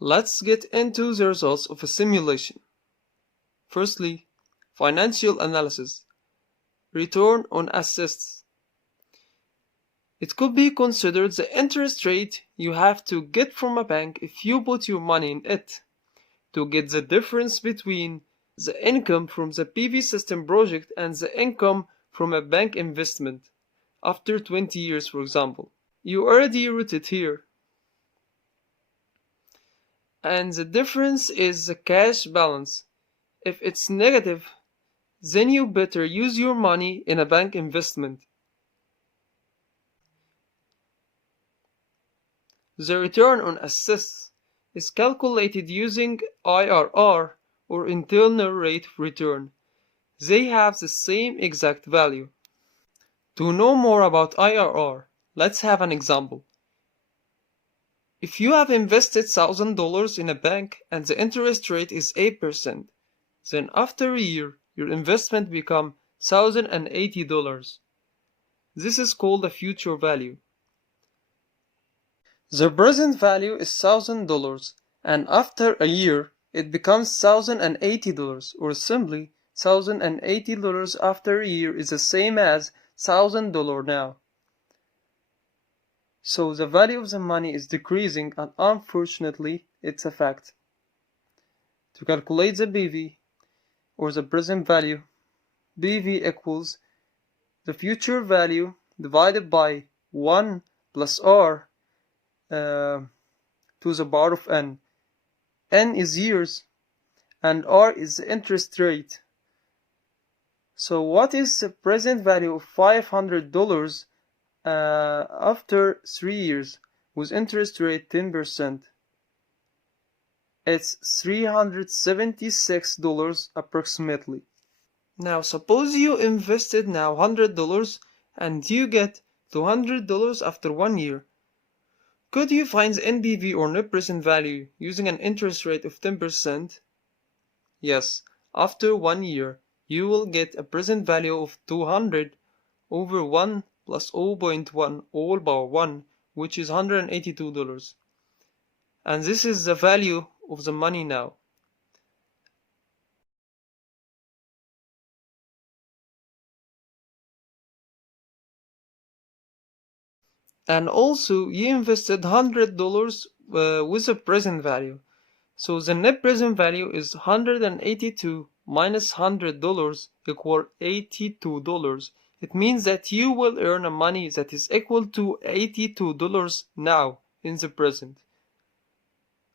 Let's get into the results of a simulation. Firstly, financial analysis. Return on assets. It could be considered the interest rate you have to get from a bank if you put your money in it, to get the difference between the income from the PV system project and the income from a bank investment after 20 years, for example. You already wrote it here. And the difference is the cash balance. If it's negative, then you better use your money in a bank investment. The return on assets is calculated using IRR, or internal rate of return. They have the same exact value. To know more about IRR, let's have an example. If you have invested $1,000 in a bank and the interest rate is 8%, then after a year your investment becomes $1,080. This is called a future value. The present value is $1,000, and after a year it becomes $1,080, or simply $1,080 after a year is the same as $1,000 now. So the value of the money is decreasing, and unfortunately it's a fact. To calculate the PV, or the present value, PV equals the future value divided by 1 plus R to the power of n. N is years and R is the interest rate. So what is the present value of $500 after 3 years with interest rate 10%? It's $376 approximately. Now suppose you invested now $100 and you get $200 after 1 year. Could you find the NPV, or net present value, using an interest rate of 10%? Yes, after 1 year you will get a present value of 200 over 1 plus 0.1 all power 1, which is $182. And this is the value of the money now. And also you invested $100 with a present value. So the net present value is 182 minus $100 equal $82. It means that you will earn a money that is equal to $82 now in the present.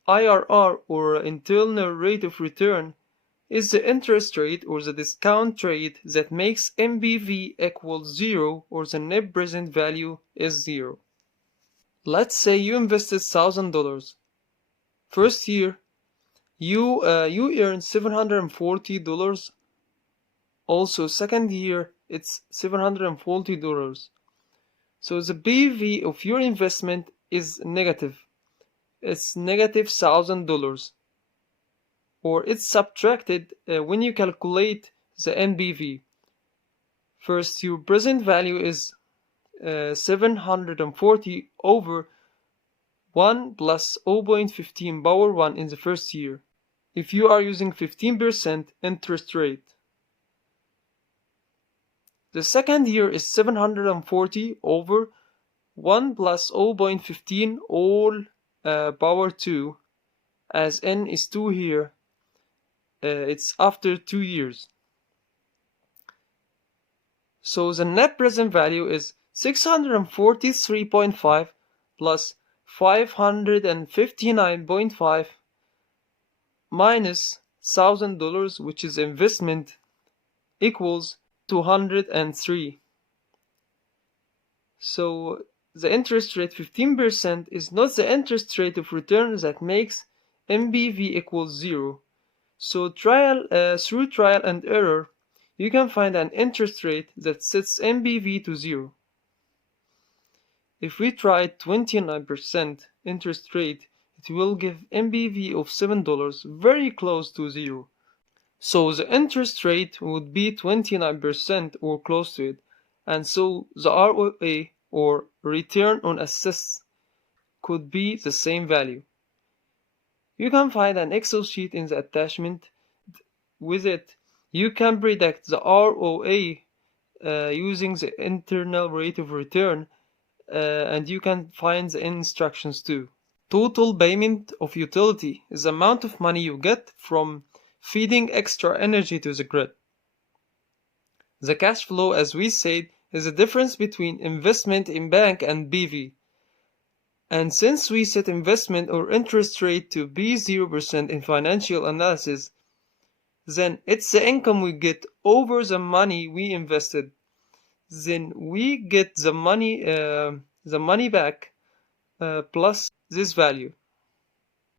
IRR, or internal rate of return, is the interest rate or the discount rate that makes NPV equal 0, or the net present value is 0. Let's say you invested $1,000. First year you earn $740. Also second year it's $740. So the PV of your investment is negative. It's negative $1,000, or it's subtracted when you calculate the NPV. First, your present value is 740 over 1 plus 0.15 power 1 in the first year, if you are using 15% interest rate. The second year is 740 over 1 plus 0.15 all power 2, as n is 2 here. It's after 2 years. So the net present value is 643.5 plus 559.5 minus $1,000, which is investment, equals 203. So the interest rate 15% is not the interest rate of return that makes NPV equals 0. So through trial and error, you can find an interest rate that sets NPV to 0. If we try 29% interest rate, it will give NPV of $7, very close to 0. So the interest rate would be 29% or close to it, and so the ROA, or return on assets, could be the same value. You can find an Excel sheet in the attachment. With it, you can predict the ROA using the internal rate of return, and you can find the instructions too. Total payment of utility is the amount of money you get from feeding extra energy to the grid. The cash flow, as we said, is the difference between investment in bank and PV. And since we set investment or interest rate to be 0% in financial analysis, then it's the income we get over the money we invested. Then we get the money back plus this value.